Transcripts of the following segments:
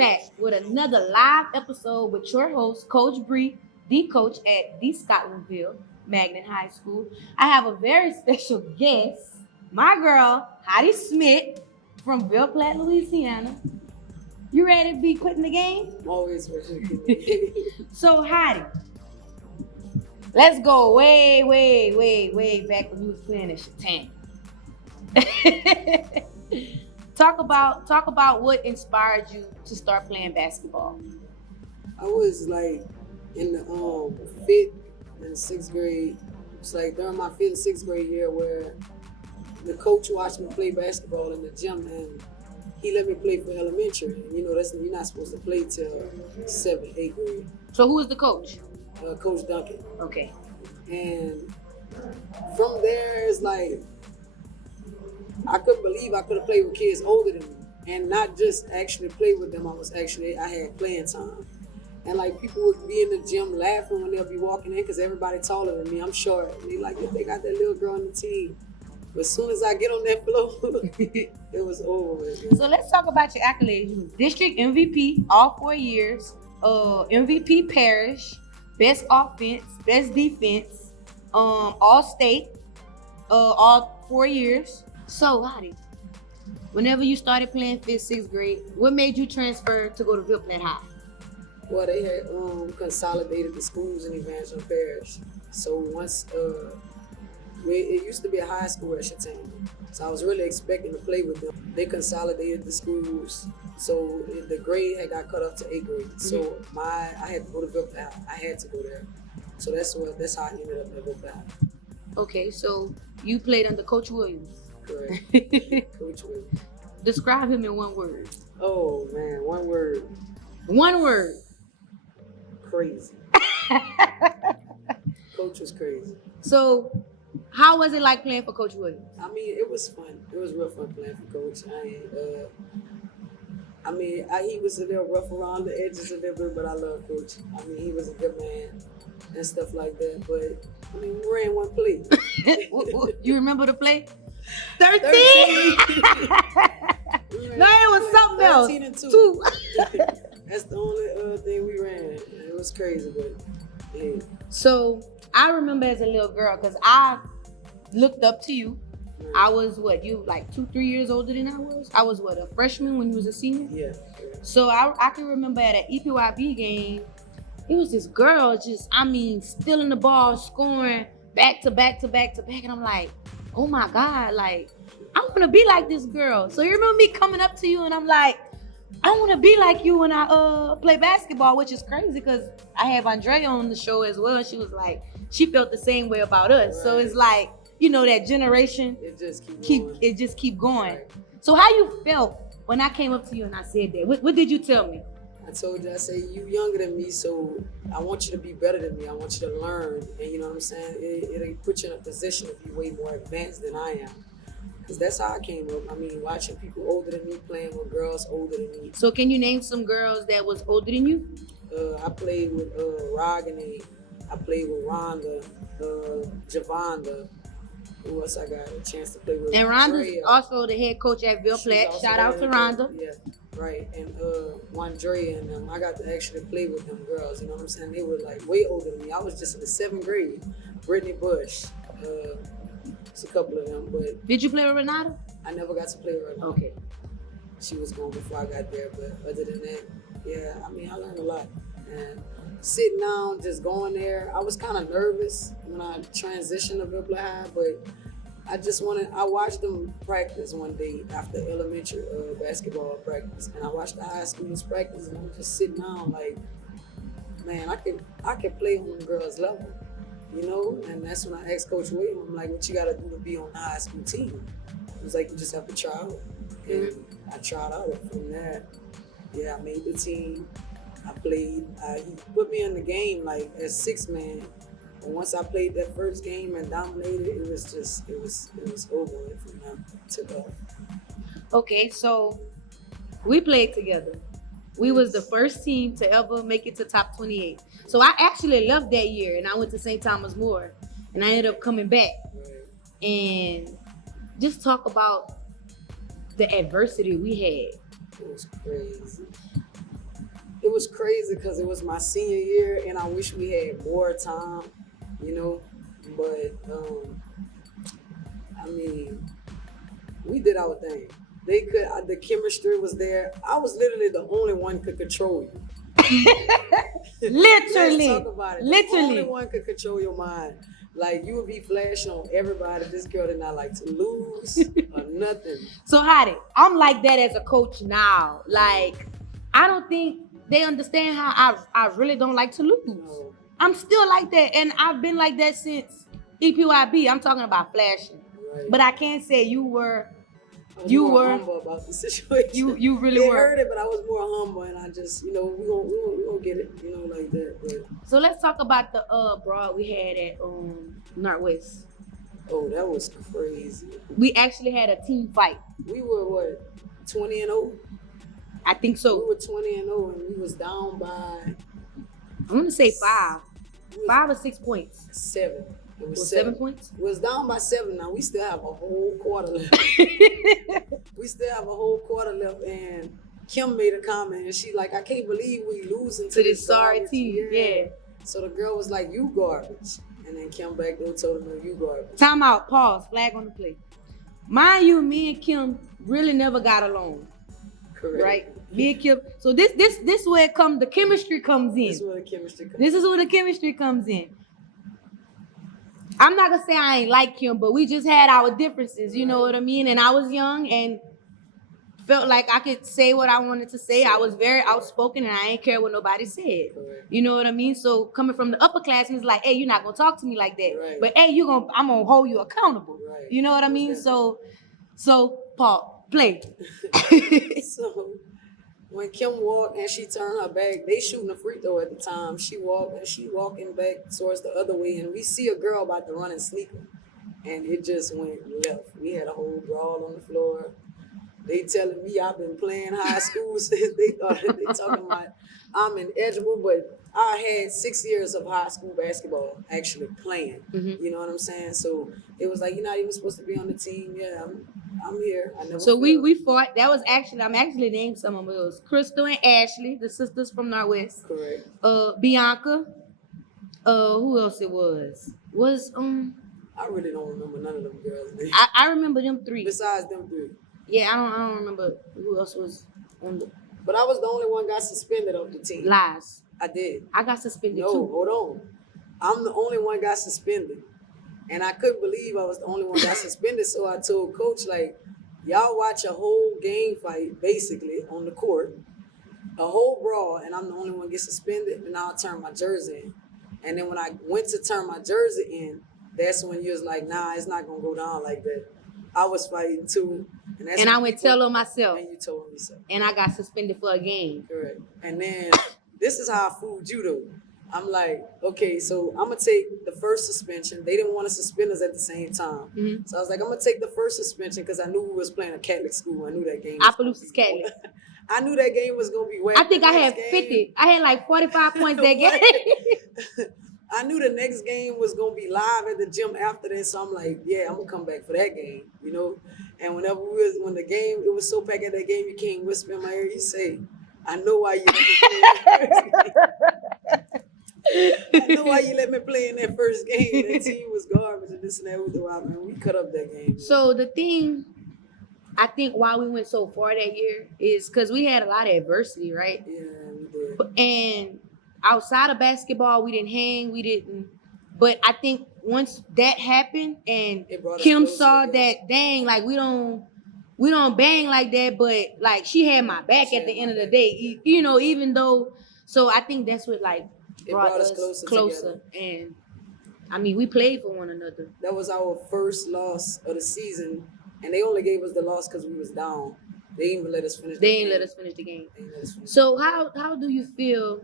back with another live episode with your host, Coach Bree, the coach at the Scotlandville Magnet High School. I have a very special guest, my girl, Heidi Smith from Ville Platte, Louisiana. You ready to be quitting the game? I'm always ready to quit the game. So, Heidi, let's go way back when you was playing at Chatan. Talk about what inspired you to start playing basketball. I was like in the 5th and 6th grade. It's like during my 5th and 6th grade year where the coach watched me play basketball in the gym and he let me play for elementary. And you know, you're not supposed to play till 7th, 8th grade. So who is the coach? Coach Duncan. Okay. And from there, it's like, I couldn't believe I could have played with kids older than me. And not just actually play with them, I had playing time. And like people would be in the gym laughing when they'll be walking in because everybody taller than me. I'm short. And they like, if they got that little girl on the team. But as soon as I get on that floor, it was over with. So let's talk about your accolades. You was district MVP all 4 years, MVP parish, best offense, best defense, all state, all 4 years. So, Heidi, whenever you started playing 5th, 6th grade, what made you transfer to go to Ville Platte High? Well, they had consolidated the schools in Evangeline Parish. So once, it used to be a high school at Chatan. So I was really expecting to play with them. They consolidated the schools. So the grade had got cut off to 8th grade. So I had to go to Ville Platte High. I had to go there. So that's how I ended up at Ville Platte High. Okay, so you played under Coach Williams. Correct. Coach Bree. Describe him in one word. Oh man, one word. One word. Crazy. Coach was crazy. So, how was it like playing for Coach Williams? I mean, it was fun. It was real fun playing for Coach. He was a little rough around the edges a little bit, but I love Coach. I mean, he was a good man and stuff like that. But I mean, we ran one play. You remember the play? 13. No, it was something else. 13 and 2. That's the only thing we ran. It was crazy, but yeah. So I remember as a little girl, because I looked up to you. Right. I was you like 2-3 years older than I was. I was a freshman when you was a senior? Yeah. So I can remember at an EPYB game, it was this girl stealing the ball, scoring back to back. And I'm like, oh my God, like, I want to be like this girl. So you remember me coming up to you and I'm like, I want to be like you when I play basketball, which is crazy because I have Andrea on the show as well. She was like, she felt the same way about us. Right. So it's like, that generation, it just keep going. Right. So how you felt when I came up to you and I said that? What did you tell me? I told you, I said, you younger than me, so I want you to be better than me. I want you to learn. And you know what I'm saying? It'll put you in a position to be way more advanced than I am. Because that's how I came up. I mean, watching people older than me playing with girls older than me. So can you name some girls that was older than you? I played with Ragane. I played with Rhonda, Javonda. Who else I got a chance to play with? And Rhonda's also the head coach at Ville Platte. Shout out to Rhonda. Yeah, right. And Wandrea and them, I got to actually play with them girls. You know what I'm saying? They were like way older than me. I was just in the 7th grade. Brittany Bush. It's a couple of them. But did you play with Renata? I never got to play with Renata. Okay. She was gone before I got there. But other than that, yeah, I mean, I learned a lot. And sitting down, just going there, I was kind of nervous when I transitioned to Ville Platte High, but I watched them practice one day after elementary basketball practice, and I watched the high schoolers practice, and I was just sitting down like, man, I could play on the girls' level, and that's when I asked Coach Williams, I'm like, what you gotta do to be on the high school team? He was like, you just have to try out, and I tried out. From there, yeah, I made the team. I played, he put me in the game like as 6th man. And once I played that first game and dominated, it was over with from him. Took off. Okay, so we played together. We was the first team to ever make it to top 28. So I actually left that year and I went to St. Thomas More and I ended up coming back. Right. And just talk about the adversity we had. It was crazy. it was crazy because it was my senior year, and I wish we had more time, you know. But I mean, we did our thing. They could. The chemistry was there. I was literally the only one could control you. Literally. Let's talk about it. Literally. The only one could control your mind. Like, you would be flashing on everybody. This girl did not like to lose or nothing. So Heidi, I'm like that as a coach now. Like, I don't think they understand how I really don't like to lose. No. I'm still like that, and I've been like that since EPYB. I'm talking about flashing. Right. But I can't say you were. I was more humble about the situation. You really they were. heard it, but I was more humble, and I just, we gonna get it, like that. But. So let's talk about the broad we had at Northwest. Oh, that was crazy. We actually had a team fight. We were what, 20-0? I think so. We were 20-0, and we was down by. I'm gonna say 5 or 6 points. 7. It was 7 points? It was down by 7 now. We still have a whole quarter left. And Kim made a comment, and she like, I can't believe we losing to this sorry team. Yeah. So the girl was like, you garbage. And then Kim back there told her, no, you garbage. Time out, pause, flag on the play. Mind you, me and Kim really never got along. Correct. Right? Me and Kim. So this where it comes, the chemistry comes in. This is where the chemistry comes in. This is where the chemistry comes in. I'm not gonna say I ain't like Kim, but we just had our differences, you know what I mean? And I was young and felt like I could say what I wanted to say. I was very outspoken and I ain't care what nobody said. Correct. You know what I mean? So coming from the upper class, it's like, hey, you're not gonna talk to me like that. Right. But hey, I'm gonna hold you accountable. Right. You know what I mean? So Paul, play. So when Kim walked and she turned her back, they shooting a free throw at the time. She walked and she walking back towards the other way, and we see a girl about to run and sneak her. And it just went left. We had a whole brawl on the floor. They telling me I've been playing high school since they talking about I'm ineligible, but I had 6 years of high school basketball actually playing. Mm-hmm. You know what I'm saying? So it was like, you're not even supposed to be on the team. Yeah, I'm here. I never. So we fought. That was I'm actually named some of them. It was Crystal and Ashley, the sisters from Northwest. Correct. Bianca. Who else it was? I really don't remember none of them girls' names. I remember them 3. Besides them 3. Yeah, I don't remember who else was on the But I was the only one got suspended off the team. lies. I did. I got suspended No, too. hold on. I'm the only one got suspended. And I couldn't believe I was the only one got suspended. So I told coach, like, y'all watch a whole game fight, basically, on the court. A whole brawl, and I'm the only one get suspended, and I'll turn my jersey in. And then when I went to turn my jersey in, that's when you was like, nah, it's not gonna go down like that. I was fighting too. And I went tell on myself. And you told me so. And I got suspended for a game. Correct. And then this is how I fooled you though. I'm like, okay, so I'm gonna take the first suspension. They didn't want to suspend us at the same time. Mm-hmm. So I was like, I'm gonna take the first suspension because I knew we was playing a Catholic school. I knew that game. Opelousas Catholic. I knew that game was gonna be whack. I think I had 50. I had like 45 points that game. I knew the next game was gonna be live at the gym after that, so I'm like, yeah, I'm gonna come back for that game, you know. And when the game, it was so packed at that game, you can't whisper in my ear. You say, I know why you let me play in that first game. I know why you let me play in that first game. That team was garbage and this and that. Man, we cut up that game. Man. So the thing, I think why we went so far that year is because we had a lot of adversity, right? Yeah, we did. And outside of basketball, we didn't hang, but I think once that happened and Kim saw that, dang, like we don't bang like that, but like she had my back at the end of the day, you know, even though, so I think that's what like brought us closer. And I mean, we played for one another. That was our first loss of the season, and they only gave us the loss because we was down. They didn't even let us finish. They didn't let us finish the game. So how do you feel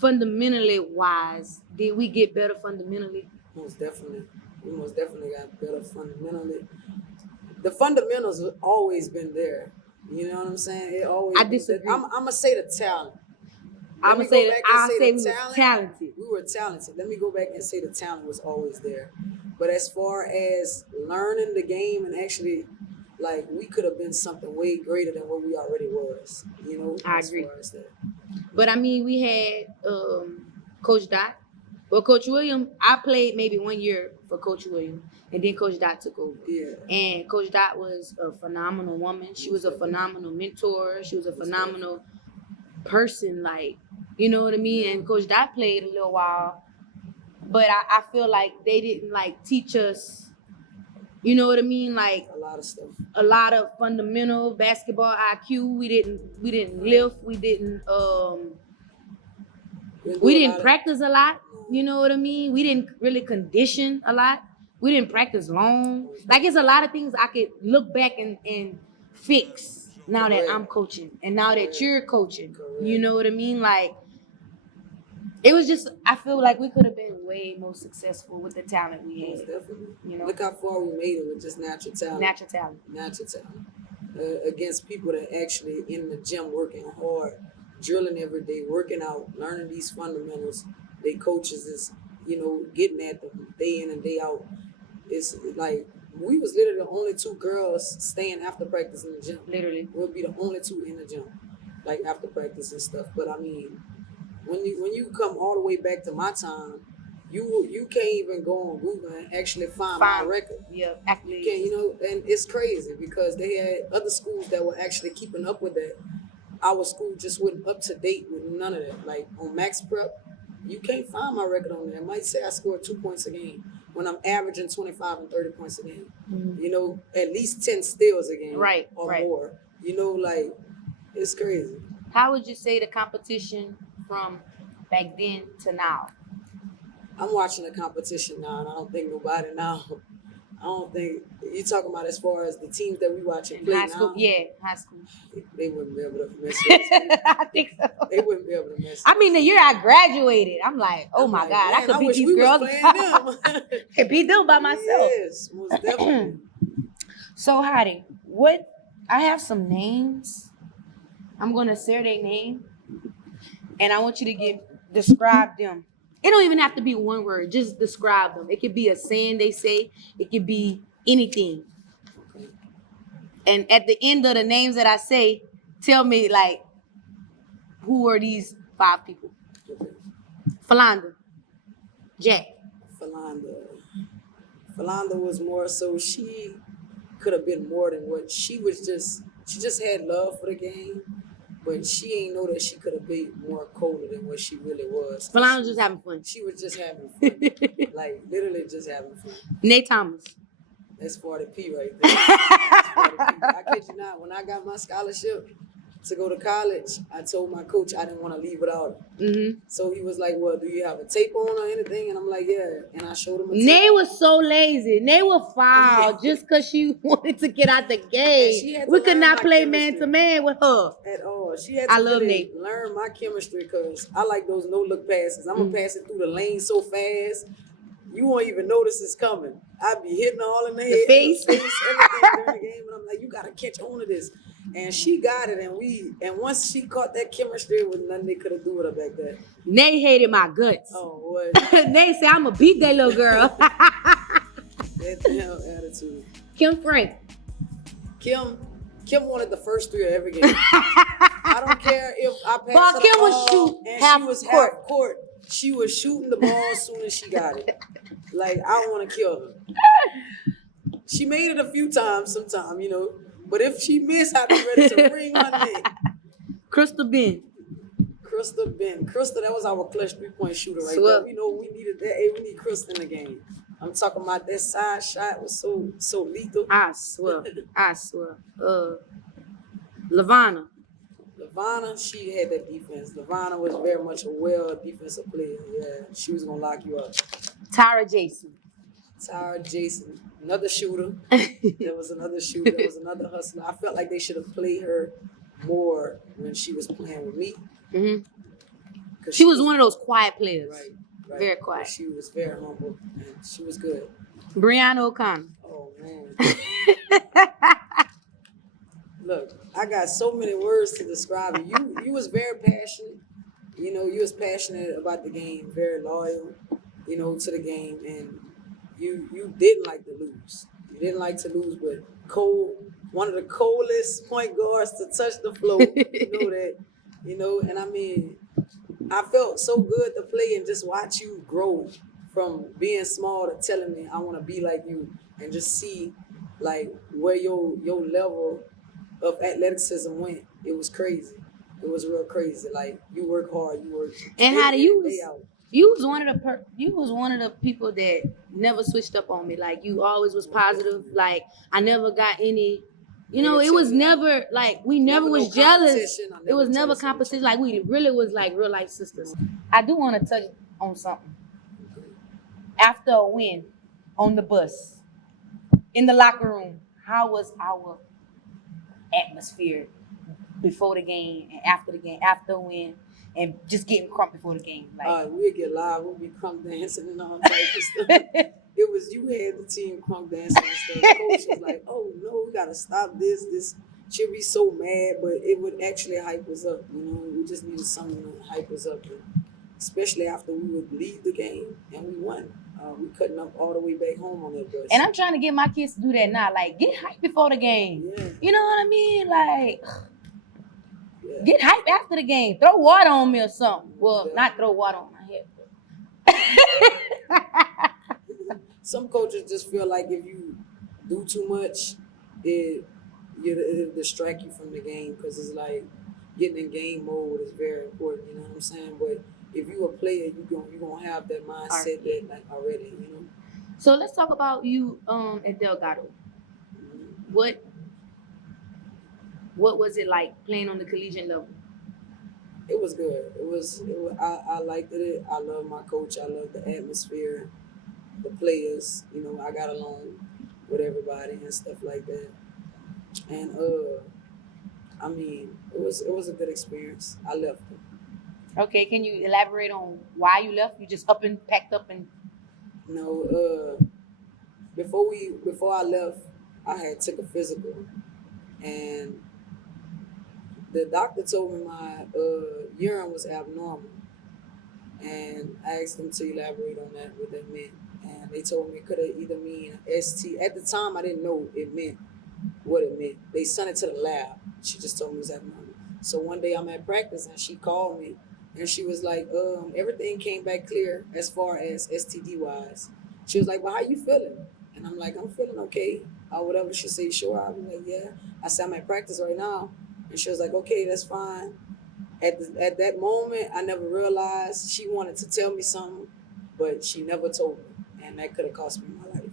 fundamentally wise? Did we get better fundamentally? Most definitely. We most definitely got better fundamentally. The fundamentals have always been there. You know what I'm saying? It always. I disagree. I'm gonna say the talent. I'm gonna say we were talented. We were talented. Let me go back and say the talent was always there. But as far as learning the game and actually, like, we could have been something way greater than what we already was. You know? I agree. As far as that. But I mean, we had Coach Dot. Well, Coach William, I played maybe 1 year for Coach William, and then Coach Dot took over. Yeah. And Coach Dot was a phenomenal woman. She was a phenomenal mentor. She was a phenomenal person, like, you know what I mean? And Coach Dot played a little while, but I feel like they didn't like teach us, you know what I mean? Like A lot of stuff. a lot of fundamental basketball IQ. We didn't lift. We didn't practice a lot. You know what I mean? We didn't really condition a lot. We didn't practice long. Like, it's a lot of things I could look back and fix now that I'm coaching and now that you're coaching. You know what I mean? Like, it was just, I feel like we could have been way more successful with the talent we had. Most definitely. You know? Look how far we made it with just natural talent. Natural talent. Natural talent. Against people that actually in the gym working hard, drilling every day, working out, learning these fundamentals. They coaches is, you know, getting at them day in and day out. It's like, we was literally the only 2 girls staying after practice in the gym. Literally. We'll be the only 2 in the gym, like after practice and stuff. But I mean, when you come all the way back to my time, you can't even go on Google and actually find my record. Yeah, you can't, you know, and it's crazy because they had other schools that were actually keeping up with that. Our school just wasn't up to date with none of that. Like on Max Prep, you can't find my record on there. It might say I scored 2 points a game when I'm averaging 25 and 30 points a game. Mm-hmm. You know, at least 10 steals a game, right, or right. more. You know, like, it's crazy. How would you say the competition from back then to now? I'm watching the competition now, and I don't think nobody now. I don't think you talking about as far as the teams that we watching play high school. now. Yeah, high school. They wouldn't be able to mess with us. I think so. They wouldn't be able to mess. I mean, the year I graduated, I'm like, oh my like, God, man, I could beat wish these we girls. Was playing them. I beat them by myself. Yes, most definitely. So Heidi, what? I have some names. I'm gonna say their name, and I want you to describe them. It don't even have to be one word. Just describe them. It could be a saying they say. It could be anything. And at the end of the names that I say, tell me, like, who are these 5 people? Okay. Philanda. Jack. Philanda was more so, she could have been more than what she was. She just had love for the game, but she ain't know that she could have been more colder than what she really was. Philanda was just having fun. She was just having fun. Like, literally just having fun. Nate Thomas. That's 40P right there. That's 40P. I kid you not, when I got my scholarship to go to college, I told my coach I didn't want to leave without it. Mm-hmm. So he was like, well, do you have a tape on or anything? And I'm like, yeah. And I showed him a tape. Nay was so lazy. Nay was foul just because she wanted to get out the game. We could not play man-to-man with her. At all. She had to really learn my chemistry because I like those no-look passes. I'm going to pass it through the lane so fast, you won't even notice it's coming. I'd be hitting her all in the head, face, everything during the game. And I'm like, you got to catch on to this. And she got it, and once she caught that chemistry, there was nothing they could have do with her back then. Nay hated my guts. Oh, what? Nay said, I'm going to beat that little girl. That damn attitude. Kim Frank. Kim wanted the first 3 of every game. I don't care if I passed her the Kim ball was shoot and half she was court. half court. She was shooting the ball as soon as she got it. Like, I want to kill her. She made it a few times sometime, you know. But if she missed, I'd be ready to wring her neck. Crystal Ben. Crystal, that was our clutch 3-point shooter right there. You know, we needed that. Hey, we need Crystal in the game. I'm talking about that side shot was so lethal. I swear. Lavana, she had that defense. Lavana was very much a defensive player. Yeah, she was going to lock you up. Tyra Jason. Another shooter. There was another shooter. There was another hustler. I felt like they should have played her more when she was playing with me. Mm-hmm. She was one of those quiet players. Right. Very quiet. She was very humble, and she was good. Breonna O'Connor. Oh, man. Look, I got so many words to describe you. You was very passionate. You know, you was passionate about the game, very loyal, you know, to the game, and you didn't like to lose. You didn't like to lose, but one of the coldest point guards to touch the floor. You know that. you know. And I mean, I felt so good to play and just watch you grow from being small to telling me I want to be like you, and just see like where your level of athleticism went. It was crazy. It was real crazy. Like you work hard, you work And day how do in, day out. you was one of the people that never switched up on me. Like you always was positive. Like I never got any. You know, it was Negativity. never like we never Never no was jealous. competition. I It was never jealous of each competition. other. Like we really was like real life sisters. I do want to touch on something. After a win on the bus, in the locker room, how was our atmosphere before the game and after a win, and just getting crunk before the game? Like, We'd get live, we'd be crunk dancing and all type of stuff. It was you had the team crunk dancing and stuff. The coach was like, oh no, we gotta stop this. She'll be so mad, but it would actually hype us up. You know, we just needed something to hype us up, especially after we would leave the game and we won. We cutting up all the way back home on that bus. and I'm trying to get my kids to do that now. Like, get hype before the game. Yeah. You know what I mean? Like, Yeah. get hype after the game. Throw water on me or something. Well, not throw water on my head. Some coaches just feel like if you do too much, it'll distract you from the game, because it's like getting in game mode is very important. You know what I'm saying? But if you a player, you gonna have that mindset that like already. You know. So let's talk about you at Delgado. What was it like playing on the collegiate level? It was good. It was I liked it. I love my coach. I love the atmosphere, the players. You know, I got along with everybody and stuff like that. And I mean, it was a good experience. I left it. Okay, can you elaborate on why you left? You just packed up and You know, before I left, I had took a physical, and the doctor told me my urine was abnormal, and I asked them to elaborate on that, what that meant, and they told me it could have either mean ST. At the time, I didn't know it meant what it meant. They sent it to the lab. She just told me it was abnormal. So one day I'm at practice and she called me and she was like, everything came back clear as far as STD wise. She was like, well, how you feeling? And I'm like, I'm feeling okay. Whatever she said, sure. I was like, yeah. I said, I'm at practice right now. And she was like, okay, that's fine. At that moment, I never realized she wanted to tell me something, but she never told me. And that could have cost me my life.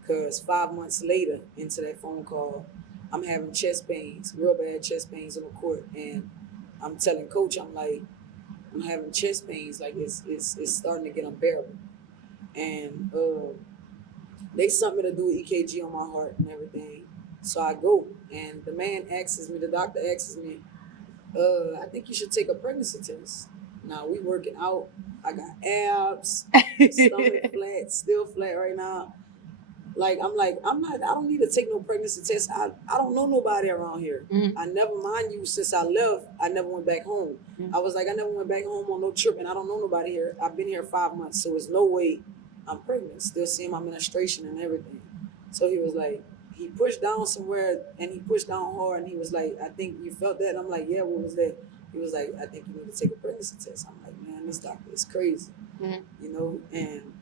Because 5 months later into that phone call, I'm having chest pains, real bad chest pains on the court. And I'm telling coach, I'm like, I'm having chest pains, like it's starting to get unbearable. And they sent me to do EKG on my heart and everything. So I go, and the doctor asks me, I think you should take a pregnancy test. Now we working out. I got abs, stomach flat, still flat right now. I don't need to take no pregnancy test. I don't know nobody around here. Mm-hmm. I never, mind you, since I left, I never went back home. Mm-hmm. I was like, I never went back home on no trip, and I don't know nobody here. I've been here 5 months, so there's no way I'm pregnant. Still seeing my menstruation and everything. So he was like, he pushed down somewhere, and he pushed down hard, and he was like, I think you felt that? And I'm like, yeah, what was that? He was like, I think you need to take a pregnancy test. I'm like, man, this doctor is crazy. Mm-hmm. You know, and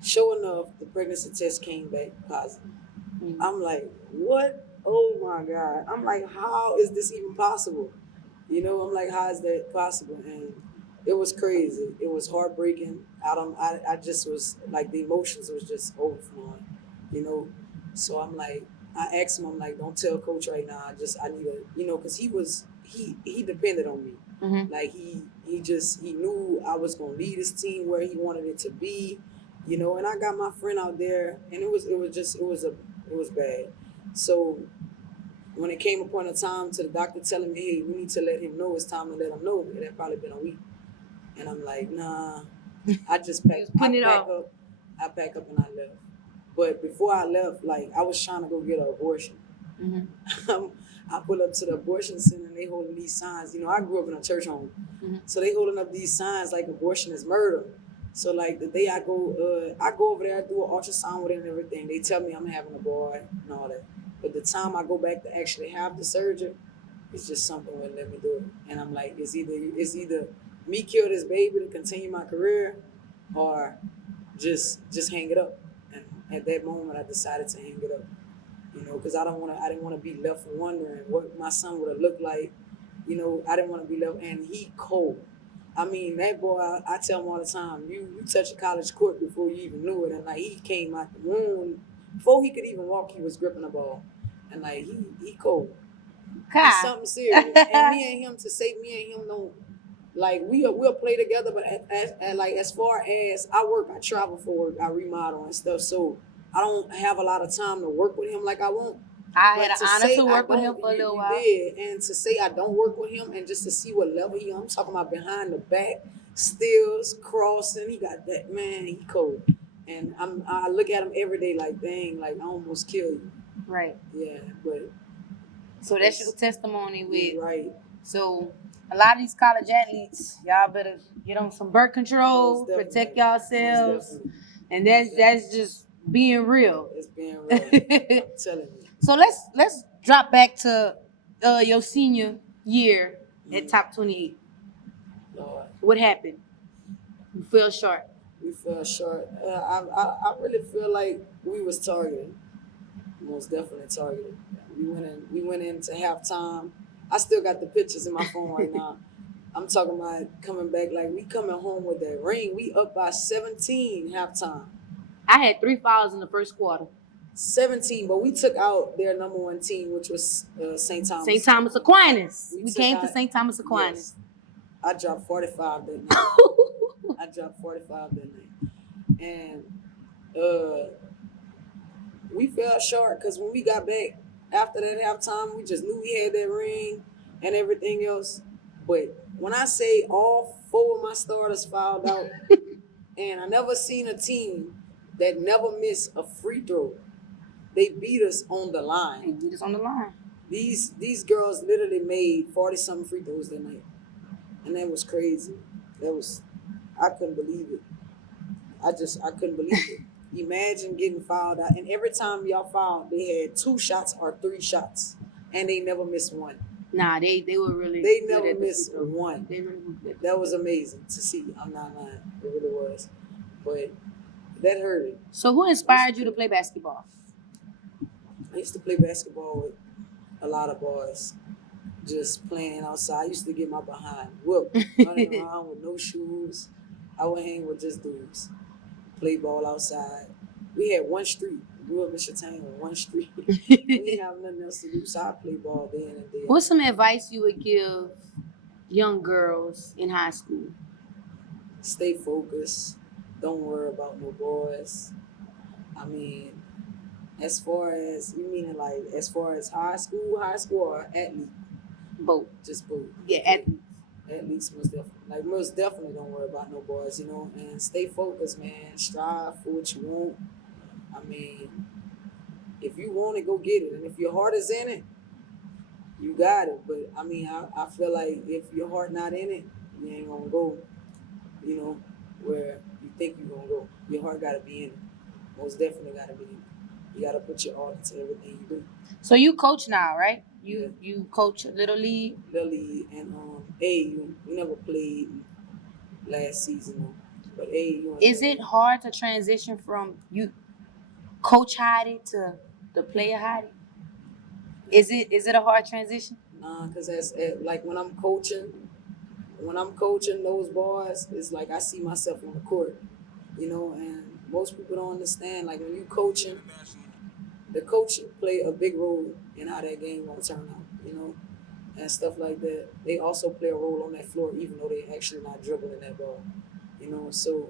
sure enough, the pregnancy test came back positive. Mm-hmm. I'm like, what? Oh my God. I'm like, how is this even possible? You know, I'm like, how is that possible? And it was crazy. It was heartbreaking. I just was like, the emotions was just overflowing, you know? So I'm like, I asked him, I'm like, don't tell coach right now. I need a, you know, cause he depended on me. Mm-hmm. Like he knew I was going to lead his team where he wanted it to be. You know, and I got my friend out there, and it was bad. So when it came upon a time to the doctor telling me, hey, we need to let him know, it's time to let him know, it had probably been a week. And I'm like, nah, I just pack up and I left. But before I left, like, I was trying to go get an abortion. Mm-hmm. I pull up to the abortion center and they holding these signs. You know, I grew up in a church home. Mm-hmm. So they holding up these signs like abortion is murder. So like the day I go over there, I do an ultrasound with it and everything. They tell me I'm having a boy and all that. But the time I go back to actually have the surgery, it's just something wouldn't let me do it. And I'm like, it's either me kill this baby to continue my career, or just hang it up. And at that moment, I decided to hang it up. You know, because I didn't want to be left wondering what my son would have looked like. You know, I didn't want to be left, and he cold. I mean, that boy, I tell him all the time, you touch a college court before you even knew it. And like, he came out the womb, before he could even walk, he was gripping the ball. And like, he cold. It's something serious. And me and him, to say me and him don't, like, we'll play together, but as far as I work, I travel for work, I remodel and stuff. So I don't have a lot of time to work with him like I want. I had an honor to work with him for a little while. And to say I don't work with him, and just to see what level he on, I'm talking about behind the back, steals, crossing. He got that, man, he cold. And I look at him every day like, dang, like I almost kill you. Right. Yeah, but. So that's your testimony with. Right. So a lot of these college athletes, y'all better get on some birth control, protect yourselves. And that's just being real. It's being real. I'm telling you. So let's drop back to your senior year at top 28. Lord. What happened? You fell short. We fell short. I really feel like we was targeted. Most definitely targeted. We went into halftime. I still got the pictures in my phone right now. I'm talking about coming back, like we coming home with that ring. We up by 17 halftime. I had 3 fouls in the first quarter. 17, but we took out their number one team, which was St. Thomas. St. Thomas Aquinas. We came to St. Thomas Aquinas. Yes. I dropped 45 that night. I dropped 45 that night. And we fell short because when we got back after that halftime, we just knew we had that ring and everything else. But when I say all 4 of my starters fouled out, and I never seen a team that never missed a free throw. They beat us on the line. They beat us on the line. These girls literally made 40-something free throws that night. And that was crazy. I couldn't believe it. I couldn't believe it. Imagine getting fouled out. And every time y'all fouled, they had 2 shots or 3 shots. And they never missed one. Nah, they were really They never missed one. They really were good. That was amazing to see. I'm not lying. It really was. But that hurt it. So who inspired you to play basketball? I used to play basketball with a lot of boys, just playing outside. I used to get my behind whooped, running around with no shoes. I would hang with just dudes, play ball outside. We had one street. Grew up in Chatain on one street. We didn't have nothing else to do, so I played ball day in and day out. What's some advice you would give young girls in high school? Stay focused. Don't worry about no boys. I mean, as far as high school or athlete? Both. Just both. Yeah, athletes. Athletes most definitely don't worry about no boys, and stay focused, man. Strive for what you want. I mean, if you want it, go get it. And if your heart is in it, you got it. But I mean, I feel like if your heart not in it, you ain't gonna go, where you think you're gonna go. Your heart gotta be in it. Most definitely gotta be in it. You gotta put your all into everything you do. So you coach now, right? You coach Little League? Little League and AAU. We never played last season though. But AAU. Is it hard to transition from you coach Heidi to the player Heidi? Is it a hard transition? Nah, because like when I'm coaching those boys, it's like I see myself on the court, and most people don't understand. Like when you coaching, the coach play a big role in how that game will turn out, and stuff like that. They also play a role on that floor, even though they actually not dribbling that ball, So,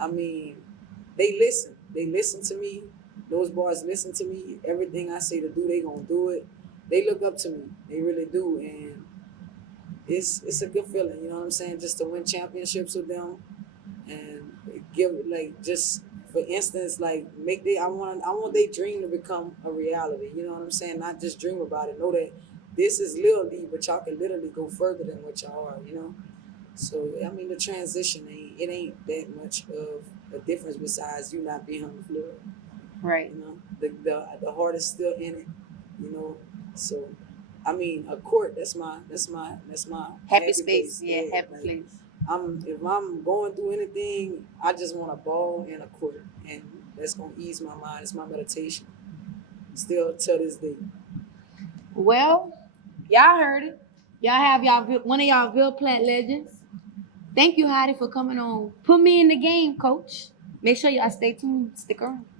I mean, they listen. They listen to me. Those boys listen to me. Everything I say to do, they gonna do it. They look up to me. They really do, and it's a good feeling. You know what I'm saying? Just to win championships with them, and give just for instance, I want their dream to become a reality. You know what I'm saying? Not just dream about it. Know that this is Lil League, but y'all can literally go further than what y'all are. So I mean, the transition ain't that much of a difference besides you not being on the floor. Right. The heart is still in it. So I mean, a court. That's my Happy space. place. Yeah, happy like, place. If I'm going through anything, I just want a ball and a court, and that's gonna ease my mind. It's my meditation. Still to this day. Well, y'all heard it. Y'all have one of y'all Ville Platte legends. Thank you, Heidi, for coming on. Put me in the game, Coach. Make sure y'all stay tuned. Stick around.